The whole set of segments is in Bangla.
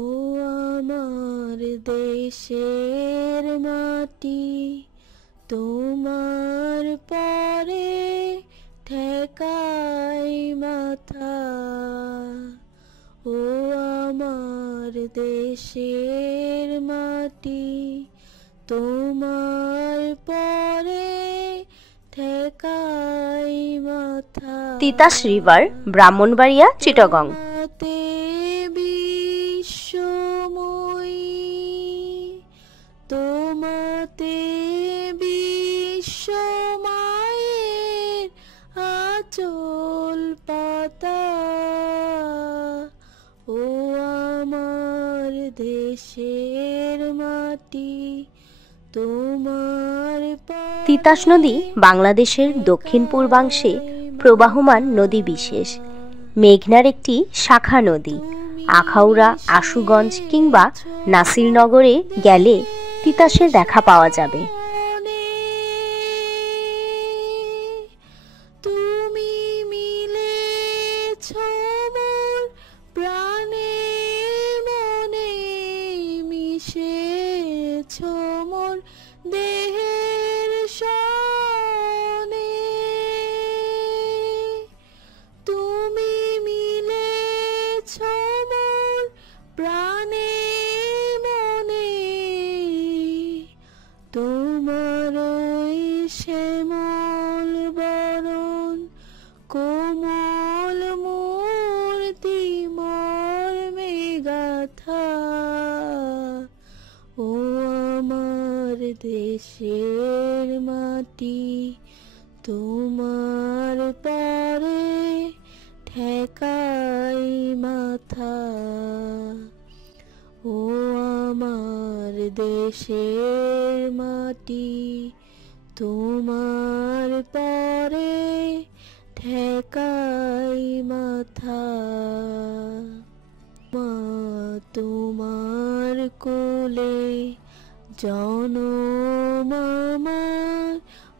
ও আমার দেশের মাটি, তোমার পরে ঠেকাই মাথা। ও আমার দেশের মাটি, তোমার পরে ঠেকাই মাথা। তিতাস রিভার, ব্রাহ্মণবাড়িয়া, চিটাগং। তোমাতে বিশ্বমায়ের আঁচল পাতা। ও আমার দেশের মাটি, তোমার তিতাস নদী বাংলাদেশের দক্ষিণ পূর্বাংশে প্রবাহমান নদী বিশেষ। মেঘনার একটি শাখা নদী। আখাউড়া, আশুগঞ্জ কিংবা নাসিরনগরে গেলে তিতাসের দেখা পাওয়া যাবে। তুমি মিলেছ মোর প্রাণে মনে, মিশেছ মোর দেহের সনে। তুমি মিলেছ মোর প্রাণে মনে, তোমার ওই শ্যামল বরণ কোমল মূর্তি মর্মে গাথা। ও আমার দেশের মাটি, তোমার পরে ঠেকাই মাথা। ও আমার দেশের মাটি, তোমার পরে ঠেকাই মাথা। মা তোমার কোলে জনম আমার,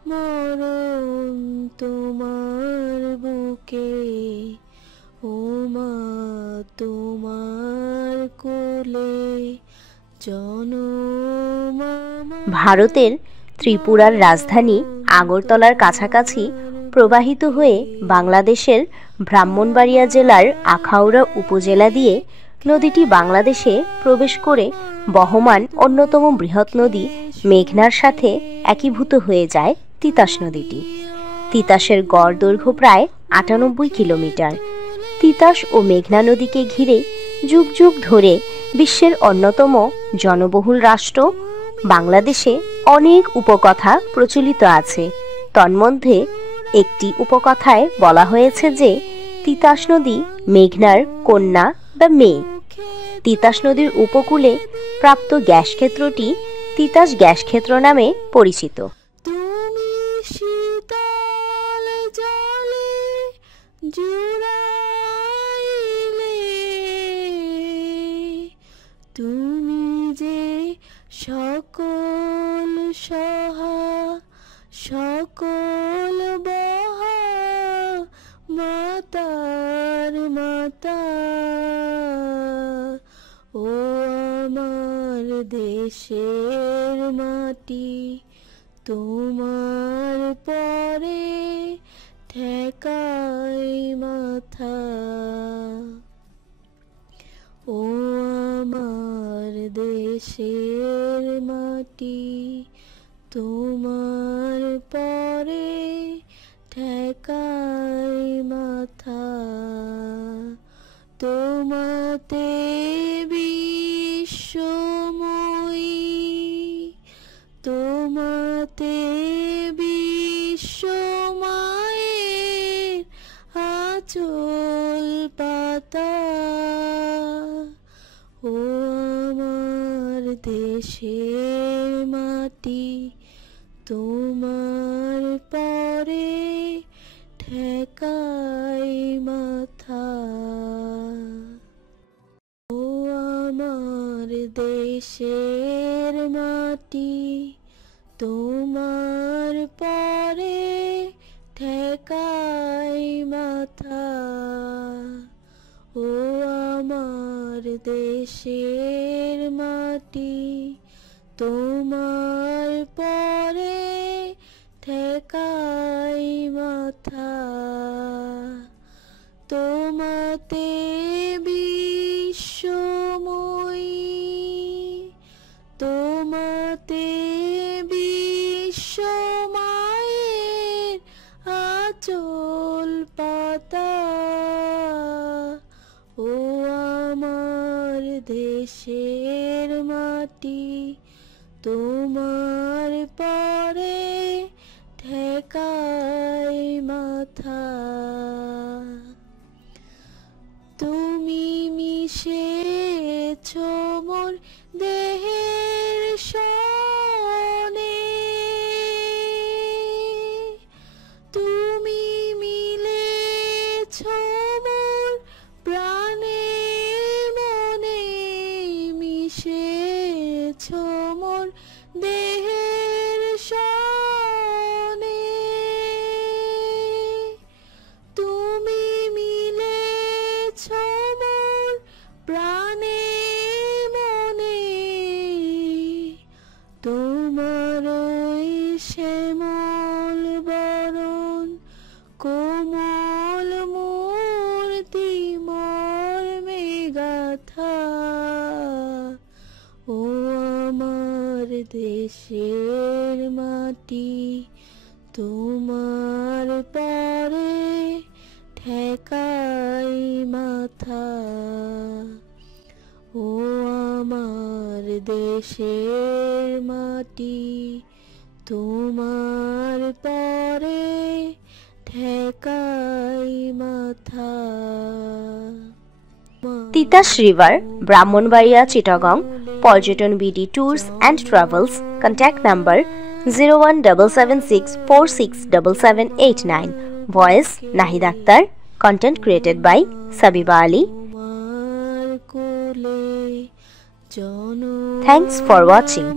মরণ তোমার বুকে। ও মা তোমার কোলে জনম আমার। ভারতের ত্রিপুরার রাজধানী আগরতলার কাছাকাছি প্রবাহিত হয়ে বাংলাদেশের ব্রাহ্মণবাড়িয়া জেলার আখাউড়া উপজেলা দিয়ে নদীটি বাংলাদেশে প্রবেশ করে বহমান অন্যতম বৃহৎ নদী মেঘনার সাথে একীভূত হয়ে যায় তিতাস নদীটি। তিতাসের গড় দৈর্ঘ্য প্রায় ৯৮ কিলোমিটার। তিতাস ও মেঘনা নদীকে ঘিরে যুগ যুগ ধরে বিশ্বের অন্যতম জনবহুল রাষ্ট্র বাংলাদেশে অনেক উপকথা প্রচলিত আছে। তন্মধ্যে একটি উপকথায় বলা হয়েছে যে তিতাস নদী মেঘনার কন্যা বা মেয়ে। তিতাস নদীর উপকূলে প্রাপ্ত গ্যাস ক্ষেত্রটি তিতাস গ্যাস ক্ষেত্র নামে পরিচিত। তুমি শীতল জলে জুড়াইলে, তুমি যে সকল সহা সকল বহা মাতার মাতা। ও আমার দেশের মাটি, তোমার পরে ঠেকাই মাথা। ও আমার দেশের মাটি, তোমার পরে ঠেকাই মাথা। তোমাতে বিশ্বময়ী, তোমাতে বিশ্বমায়ের আঁচল পাতা। ও আমার দেশের মাটি, তোমার পরে ঠেকাই মাথা। ও আমার দেশের মাটি, তোমার পরে ঠেকাই মাথা। ও আমার দেশের মাটি তোমার পরে ঠেকাই মাথা তোমাতে বিশ্বময়ী তোমাতে বিশ্বমায়ের আঁচল পাতা ও আমার দেশের মাটি তোমার পরে ঠেকাই মাথা তুমি মিশেছ মোর দেহের সনে তুমি মিলেছ মোর প্রাণে মনে মিশেছ মোর দেহের সনে তুমি মিলেছ মোর প্রাণে মনে তোমার ওই শ্যামল বরণ কোমল মূর্তি মর্মে গাথা ও আমার দেশের মাটি তোমার পরে ঠেকাই মাথা ও আমার দেশের মাটি তোমার পরে ঠেকাই মাথা Titas river, Brahmanbaria, Chittagong, Parjatan BD tours and travels, contact number 01776467789, voice Nahid Akter, content created by Sabiba Ali. Thanks for watching.